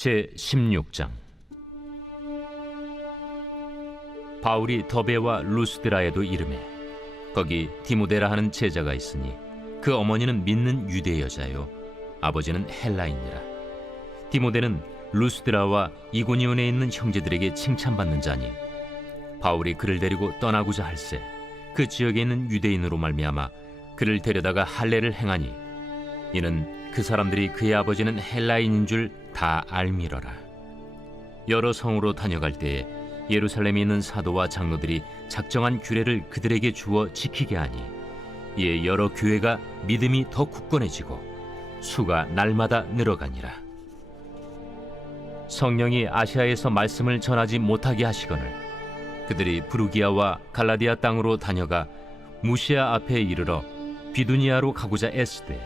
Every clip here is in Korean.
제16장. 바울이 더베와 루스드라에도 이르매 거기 디모데라 하는 제자가 있으니 그 어머니는 믿는 유대 여자요 아버지는 헬라인이라. 디모데는 루스드라와 이고니온에 있는 형제들에게 칭찬받는 자니 바울이 그를 데리고 떠나고자 할세 그 지역에 있는 유대인으로 말미암아 그를 데려다가 할례를 행하니 이는 그 사람들이 그의 아버지는 헬라인인 줄 다 알미러라. 여러 성으로 다녀갈 때에 예루살렘에 있는 사도와 장로들이 작정한 규례를 그들에게 주어 지키게 하니 이에 여러 교회가 믿음이 더 굳건해지고 수가 날마다 늘어가니라. 성령이 아시아에서 말씀을 전하지 못하게 하시거늘 그들이 부르기아와 갈라디아 땅으로 다녀가 무시아 앞에 이르러 비두니아로 가고자 애쓰되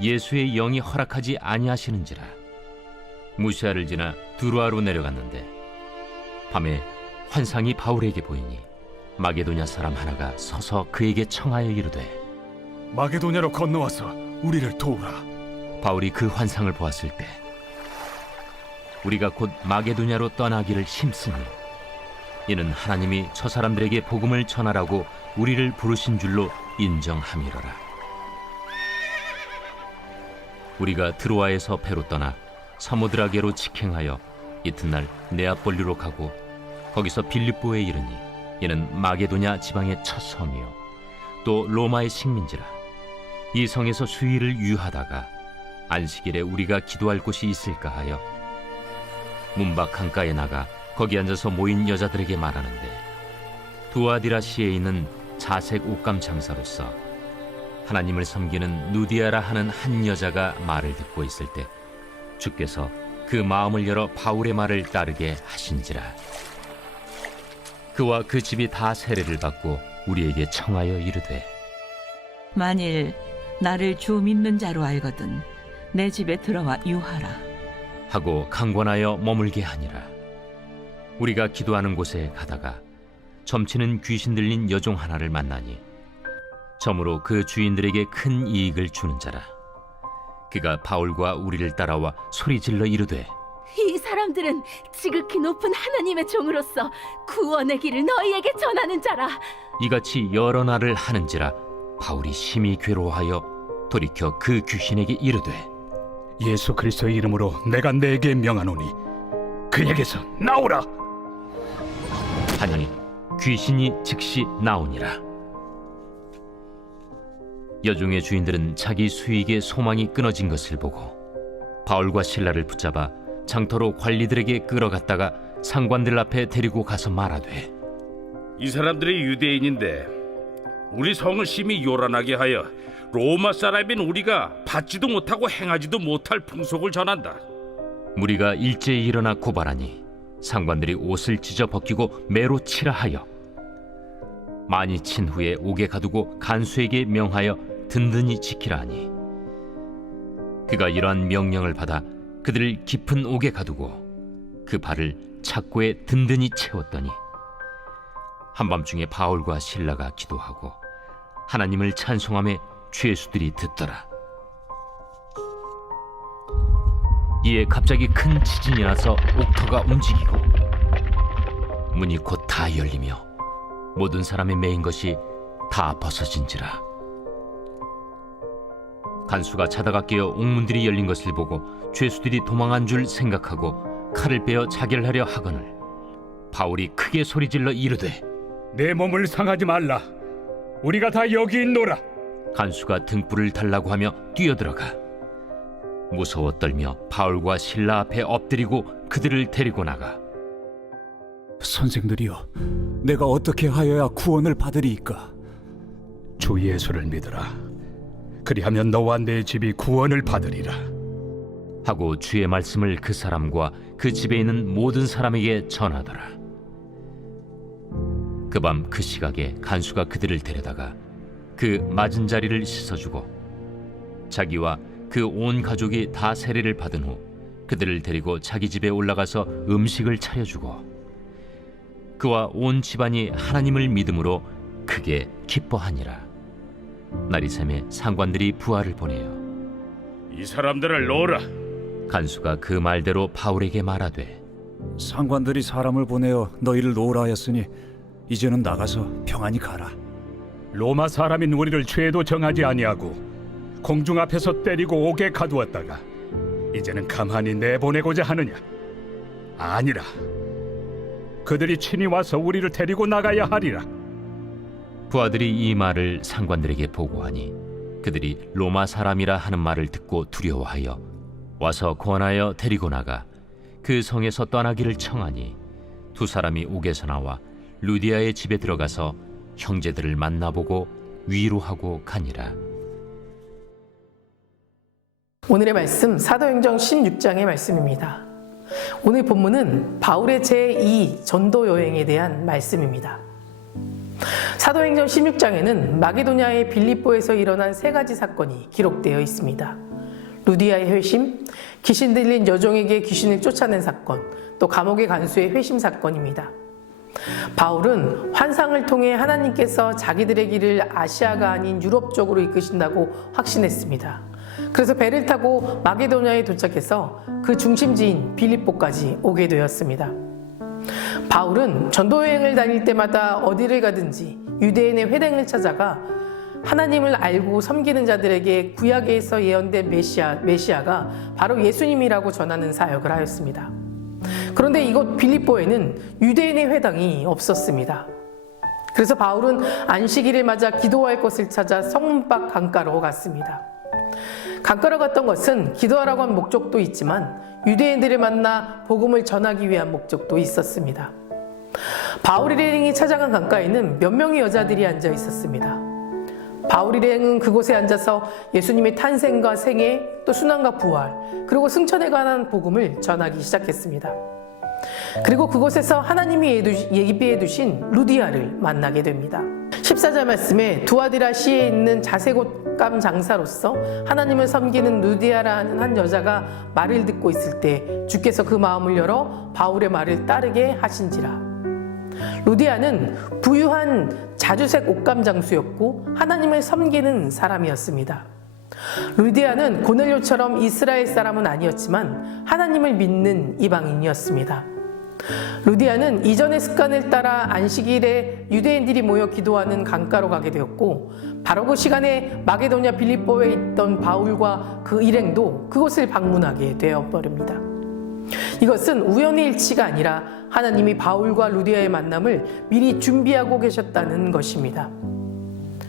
예수의 영이 허락하지 아니하시는지라. 무시아를 지나 두루아로 내려갔는데 밤에 환상이 바울에게 보이니 마게도냐 사람 하나가 서서 그에게 청하여 이르되 마게도냐로 건너와서 우리를 도우라. 바울이 그 환상을 보았을 때 우리가 곧 마게도냐로 떠나기를 힘쓰니 이는 하나님이 저 사람들에게 복음을 전하라고 우리를 부르신 줄로 인정함이로라. 우리가 드로아에서 배로 떠나 사모드라게로 직행하여 이튿날 네아폴리로 가고 거기서 빌립보에 이르니 이는 마게도냐 지방의 첫 성이요 또 로마의 식민지라. 이 성에서 수일을 유하다가 안식일에 우리가 기도할 곳이 있을까 하여 문밖 강가에 나가 거기 앉아서 모인 여자들에게 말하는데 두아디라시에 있는 자색 옷감 장사로서 하나님을 섬기는 누디아라 하는 한 여자가 말을 듣고 있을 때 주께서 그 마음을 열어 바울의 말을 따르게 하신지라. 그와 그 집이 다 세례를 받고 우리에게 청하여 이르되 만일 나를 주 믿는 자로 알거든 내 집에 들어와 유하라 하고 강권하여 머물게 하니라. 우리가 기도하는 곳에 가다가 점치는 귀신 들린 여종 하나를 만나니 점으로 그 주인들에게 큰 이익을 주는 자라. 그가 바울과 우리를 따라와 소리질러 이르되 이 사람들은 지극히 높은 하나님의 종으로서 구원의 길을 너희에게 전하는 자라. 이같이 여러 날을 하는지라 바울이 심히 괴로워하여 돌이켜 그 귀신에게 이르되 예수 그리스도의 이름으로 내가 내게 명하노니 그에게서 나오라. 하니 귀신이 즉시 나오니라. 여종의 주인들은 자기 수익의 소망이 끊어진 것을 보고 바울과 실라를 붙잡아 장터로 관리들에게 끌어갔다가 상관들 앞에 데리고 가서 말하되 이 사람들이 유대인인데 우리 성을 심히 요란하게 하여 로마 사람인 우리가 받지도 못하고 행하지도 못할 풍속을 전한다. 무리가 일제히 일어나 고발하니 상관들이 옷을 찢어 벗기고 매로 치라 하여 많이 친 후에 옥에 가두고 간수에게 명하여 든든히 지키라 하니 그가 이러한 명령을 받아 그들을 깊은 옥에 가두고 그 발을 착고에 든든히 채웠더니 한밤중에 바울과 실라가 기도하고 하나님을 찬송하며 죄수들이 듣더라. 이에 갑자기 큰 지진이 나서 옥터가 움직이고 문이 곧 다 열리며 모든 사람의 매인 것이 다 벗어진지라. 간수가 자다가 깨어 옥문들이 열린 것을 보고 죄수들이 도망한 줄 생각하고 칼을 빼어 자결하려 하거늘 바울이 크게 소리질러 이르되 내 몸을 상하지 말라. 우리가 다 여기 있노라. 간수가 등불을 달라고 하며 뛰어들어가 무서워 떨며 바울과 실라 앞에 엎드리고 그들을 데리고 나가 선생들이여, 내가 어떻게 하여야 구원을 받으리이까? 주 예수를 믿으라. 그리하면 너와 내 집이 구원을 받으리라. 하고 주의 말씀을 그 사람과 그 집에 있는 모든 사람에게 전하더라. 그 밤 그 시각에 간수가 그들을 데려다가 그 맞은 자리를 씻어주고 자기와 그 온 가족이 다 세례를 받은 후 그들을 데리고 자기 집에 올라가서 음식을 차려주고 그와 온 집안이 하나님을 믿음으로 크게 기뻐하니라. 날이 새매 상관들이 부하를 보내어 이 사람들을 놓으라. 간수가 그 말대로 바울에게 말하되 상관들이 사람을 보내어 너희를 놓으라 하였으니 이제는 나가서 평안히 가라. 로마 사람인 우리를 죄도 정하지 아니하고 공중 앞에서 때리고 옥에 가두었다가 이제는 가만히 내보내고자 하느냐? 아니라 그들이 친히 와서 우리를 데리고 나가야 하리라. 부하들이 이 말을 상관들에게 보고하니 그들이 로마 사람이라 하는 말을 듣고 두려워하여 와서 권하여 데리고 나가 그 성에서 떠나기를 청하니 두 사람이 옥에서 나와 루디아의 집에 들어가서 형제들을 만나보고 위로하고 가니라. 오늘의 말씀 사도행전 16장의 말씀입니다. 오늘 본문은 바울의 제2 전도 여행에 대한 말씀입니다. 사도행전 16장에는 마게도냐의 빌립보에서 일어난 세 가지 사건이 기록되어 있습니다. 루디아의 회심, 귀신 들린 여종에게 귀신을 쫓아낸 사건, 또 감옥의 간수의 회심 사건입니다. 바울은 환상을 통해 하나님께서 자기들의 길을 아시아가 아닌 유럽 쪽으로 이끄신다고 확신했습니다. 그래서 배를 타고 마게도냐에 도착해서 그 중심지인 빌립보까지 오게 되었습니다. 바울은 전도여행을 다닐 때마다 어디를 가든지 유대인의 회당을 찾아가 하나님을 알고 섬기는 자들에게 구약에서 예언된 메시아가 바로 예수님이라고 전하는 사역을 하였습니다. 그런데 이곳 빌립보에는 유대인의 회당이 없었습니다. 그래서 바울은 안식일을 맞아 기도할 곳을 찾아 성문 밖 강가로 갔습니다. 강가로 갔던 것은 기도하라고 한 목적도 있지만 유대인들을 만나 복음을 전하기 위한 목적도 있었습니다. 바울 일행이 찾아간 강가에는 몇 명의 여자들이 앉아 있었습니다. 바울 일행은 그곳에 앉아서 예수님의 탄생과 생애, 또 순환과 부활, 그리고 승천에 관한 복음을 전하기 시작했습니다. 그리고 그곳에서 하나님이 예비해 두신 루디아를 만나게 됩니다. 14절 말씀에 두아디라 시에 있는 자색옷감 장사로서 하나님을 섬기는 루디아라는 한 여자가 말을 듣고 있을 때 주께서 그 마음을 열어 바울의 말을 따르게 하신지라. 루디아는 부유한 자주색 옷감 장수였고 하나님을 섬기는 사람이었습니다. 루디아는 고넬료처럼 이스라엘 사람은 아니었지만 하나님을 믿는 이방인이었습니다. 루디아는 이전의 습관을 따라 안식일에 유대인들이 모여 기도하는 강가로 가게 되었고 바로 그 시간에 마게도냐 빌립보에 있던 바울과 그 일행도 그곳을 방문하게 되어버립니다. 이것은 우연의 일치가 아니라 하나님이 바울과 루디아의 만남을 미리 준비하고 계셨다는 것입니다.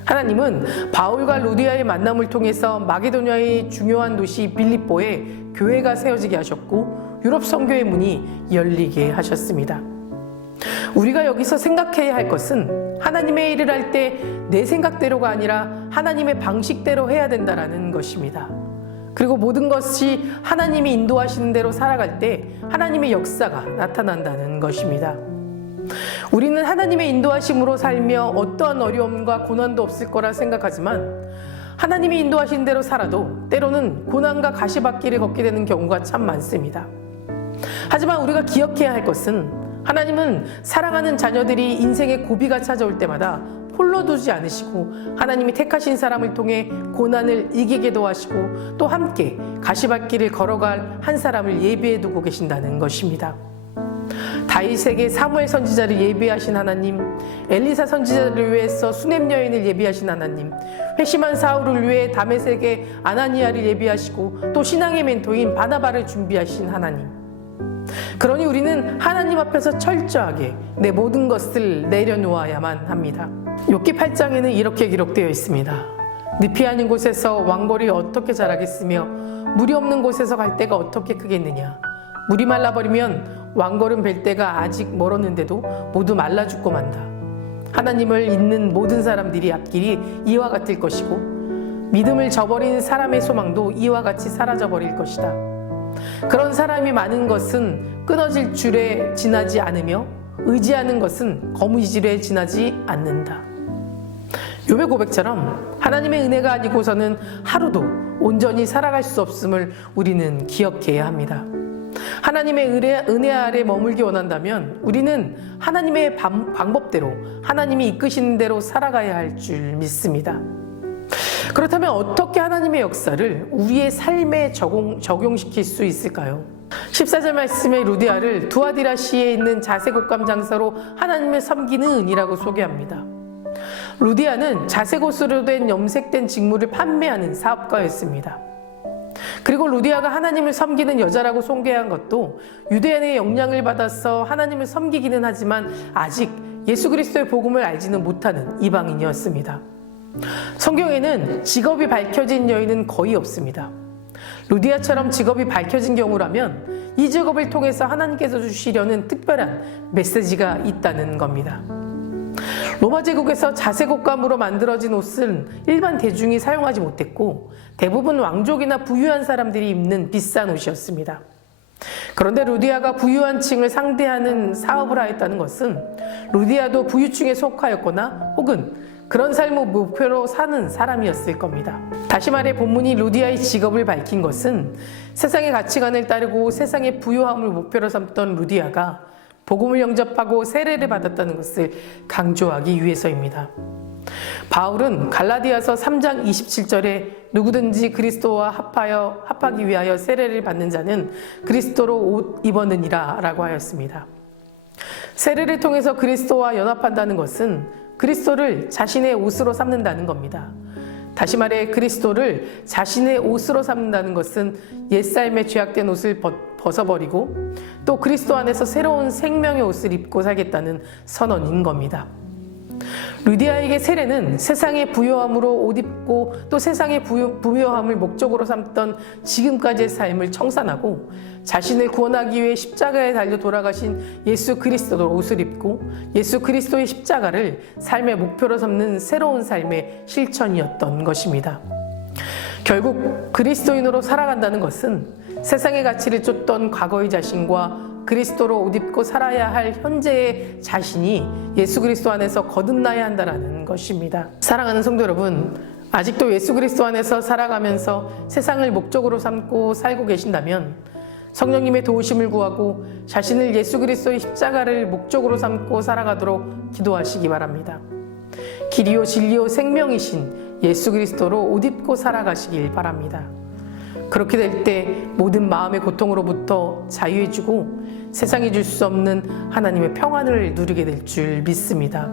하나님은 바울과 루디아의 만남을 통해서 마게도냐의 중요한 도시 빌립보에 교회가 세워지게 하셨고 유럽 선교의 문이 열리게 하셨습니다. 우리가 여기서 생각해야 할 것은 하나님의 일을 할 때 내 생각대로가 아니라 하나님의 방식대로 해야 된다는 것입니다. 그리고 모든 것이 하나님이 인도하시는 대로 살아갈 때 하나님의 역사가 나타난다는 것입니다. 우리는 하나님의 인도하심으로 살며 어떠한 어려움과 고난도 없을 거라 생각하지만 하나님이 인도하신 대로 살아도 때로는 고난과 가시밭길을 걷게 되는 경우가 참 많습니다. 하지만 우리가 기억해야 할 것은 하나님은 사랑하는 자녀들이 인생의 고비가 찾아올 때마다 홀로 두지 않으시고 하나님이 택하신 사람을 통해 고난을 이기게도 하시고 또 함께 가시밭길을 걸어갈 한 사람을 예비해 두고 계신다는 것입니다. 다윗에게 사무엘 선지자를 예비하신 하나님, 엘리사 선지자를 위해서 수넴 여인을 예비하신 하나님, 회심한 사울을 위해 다메섹에 아나니아를 예비하시고 또 신앙의 멘토인 바나바를 준비하신 하나님. 그러니 우리는 하나님 앞에서 철저하게 내 모든 것을 내려놓아야만 합니다. 욥기 8장에는 이렇게 기록되어 있습니다. 늪이 아닌 곳에서 왕벌이 어떻게 자라겠으며 물이 없는 곳에서 갈대가 어떻게 크겠느냐. 물이 말라버리면 왕걸음 뵐 때가 아직 멀었는데도 모두 말라 죽고 만다. 하나님을 잊는 모든 사람들이 앞길이 이와 같을 것이고 믿음을 저버린 사람의 소망도 이와 같이 사라져버릴 것이다. 그런 사람이 많은 것은 끊어질 줄에 지나지 않으며 의지하는 것은 거무질에 지나지 않는다. 욥의 고백처럼 하나님의 은혜가 아니고서는 하루도 온전히 살아갈 수 없음을 우리는 기억해야 합니다. 하나님의 은혜 아래 머물기 원한다면 우리는 하나님의 방법대로 하나님이 이끄시는 대로 살아가야 할 줄 믿습니다. 그렇다면 어떻게 하나님의 역사를 우리의 삶에 적용시킬 수 있을까요? 14절 말씀에 루디아를 두아디라시에 있는 자색옷감 장사로 하나님을 섬기는 은이라고 소개합니다. 루디아는 자색옷으로 된 염색된 직물을 판매하는 사업가였습니다. 그리고 루디아가 하나님을 섬기는 여자라고 소개한 것도 유대인의 영향을 받아서 하나님을 섬기기는 하지만 아직 예수 그리스도의 복음을 알지는 못하는 이방인이었습니다. 성경에는 직업이 밝혀진 여인은 거의 없습니다. 루디아처럼 직업이 밝혀진 경우라면 이 직업을 통해서 하나님께서 주시려는 특별한 메시지가 있다는 겁니다. 로마 제국에서 자색옷감으로 만들어진 옷은 일반 대중이 사용하지 못했고 대부분 왕족이나 부유한 사람들이 입는 비싼 옷이었습니다. 그런데 루디아가 부유한 층을 상대하는 사업을 하였다는 것은 루디아도 부유층에 속하였거나 혹은 그런 삶을 목표로 사는 사람이었을 겁니다. 다시 말해 본문이 루디아의 직업을 밝힌 것은 세상의 가치관을 따르고 세상의 부유함을 목표로 삼던 루디아가 복음을 영접하고 세례를 받았다는 것을 강조하기 위해서입니다. 바울은 갈라디아서 3장 27절에 누구든지 그리스도와 합하기 위하여 세례를 받는 자는 그리스도로 옷 입었느니라 라고 하였습니다. 세례를 통해서 그리스도와 연합한다는 것은 그리스도를 자신의 옷으로 삼는다는 겁니다. 다시 말해 그리스도를 자신의 옷으로 삼는다는 것은 옛삶의 죄악된 옷을 벗어버리고 또 그리스도 안에서 새로운 생명의 옷을 입고 살겠다는 선언인 겁니다. 루디아에게 세례는 세상의 부요함으로 옷 입고 또 세상의 부요함을 목적으로 삼던 지금까지의 삶을 청산하고 자신을 구원하기 위해 십자가에 달려 돌아가신 예수 그리스도로 옷을 입고 예수 그리스도의 십자가를 삶의 목표로 삼는 새로운 삶의 실천이었던 것입니다. 결국 그리스도인으로 살아간다는 것은 세상의 가치를 쫓던 과거의 자신과 그리스도로 옷 입고 살아야 할 현재의 자신이 예수 그리스도 안에서 거듭나야 한다는 것입니다. 사랑하는 성도 여러분, 아직도 예수 그리스도 안에서 살아가면서 세상을 목적으로 삼고 살고 계신다면 성령님의 도우심을 구하고 자신을 예수 그리스도의 십자가를 목적으로 삼고 살아가도록 기도하시기 바랍니다. 길이요 진리요 생명이신 예수 그리스도로 옷 입고 살아가시길 바랍니다. 그렇게 될 때 모든 마음의 고통으로부터 자유해지고 세상이 줄 수 없는 하나님의 평안을 누리게 될 줄 믿습니다.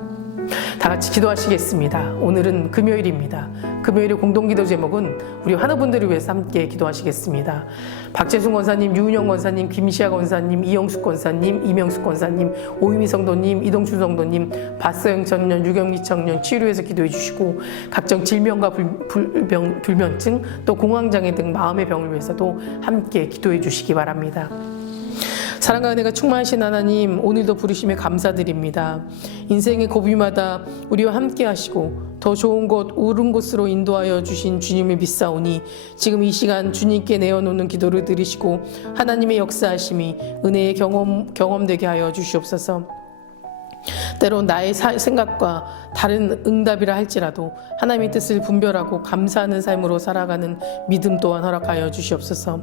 다 같이 기도하시겠습니다. 오늘은 금요일입니다. 금요일의 공동기도 제목은 우리 환우분들을 위해서 함께 기도하시겠습니다. 박재순 권사님, 유은영 권사님, 김시아 권사님, 이영숙 권사님, 이명숙 권사님, 오유미 성도님, 이동춘 성도님, 박서영 청년, 유경미 청년 치료해서 기도해 주시고 각종 질병과 불면증 또 공황장애 등 마음의 병을 위해서도 함께 기도해 주시기 바랍니다. 사랑과 은혜가 충만하신 하나님, 오늘도 부르심에 감사드립니다. 인생의 고비마다 우리와 함께 하시고 더 좋은 곳, 옳은 곳으로 인도하여 주신 주님을 믿사오니 지금 이 시간 주님께 내어놓는 기도를 들으시고 하나님의 역사하심이 은혜의 경험되게 하여 주시옵소서. 때론 나의 생각과 다른 응답이라 할지라도 하나님의 뜻을 분별하고 감사하는 삶으로 살아가는 믿음 또한 허락하여 주시옵소서.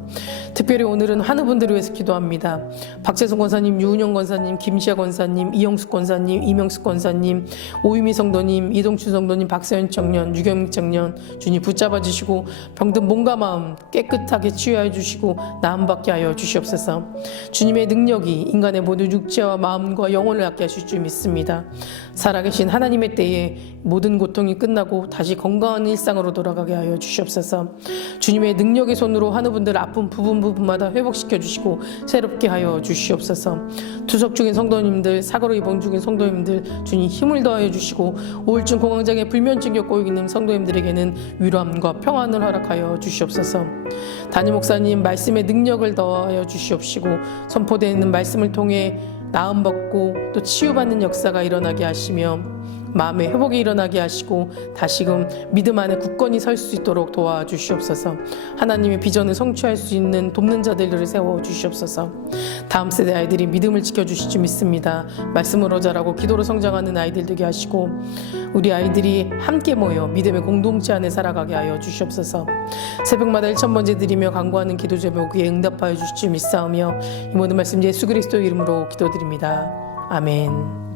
특별히 오늘은 환우분들을 위해서 기도합니다. 박재성 권사님, 유은영 권사님, 김시아 권사님, 이영숙 권사님, 이명숙 권사님, 오유미 성도님, 이동춘 성도님, 박서연 청년, 유경민 청년 주님 붙잡아 주시고 병든 몸과 마음 깨끗하게 치유하여 주시고 나음받게 하여 주시옵소서. 주님의 능력이 인간의 모든 육체와 마음과 영혼을 갖게 하실 줄 믿습니다. 살아계신 하나님의 때에 모든 고통이 끝나고 다시 건강한 일상으로 돌아가게 하여 주시옵소서. 주님의 능력의 손으로 환우분들 아픈 부분마다 회복시켜 주시고 새롭게 하여 주시옵소서. 투석 중인 성도님들, 사고로 입원 중인 성도님들 주님 힘을 더하여 주시고 우울증, 공황장애, 불면증 겪고 있는 성도님들에게는 위로함과 평안을 허락하여 주시옵소서. 담임 목사님 말씀의 능력을 더하여 주시옵시고 선포되는 말씀을 통해 나음받고 또 치유받는 역사가 일어나게 하시며 마음의 회복이 일어나게 하시고 다시금 믿음 안에 굳건히 설 수 있도록 도와주시옵소서. 하나님의 비전을 성취할 수 있는 돕는 자들을 세워주시옵소서. 다음 세대 아이들이 믿음을 지켜주실 줄 믿습니다. 말씀으로 자라고 기도로 성장하는 아이들 되게 하시고 우리 아이들이 함께 모여 믿음의 공동체 안에 살아가게 하여 주시옵소서. 새벽마다 1000번째 드리며 간구하는 기도 제목에 응답하여 주실 줄 믿사오며 이 모든 말씀 예수 그리스도의 이름으로 기도드립니다. 아멘.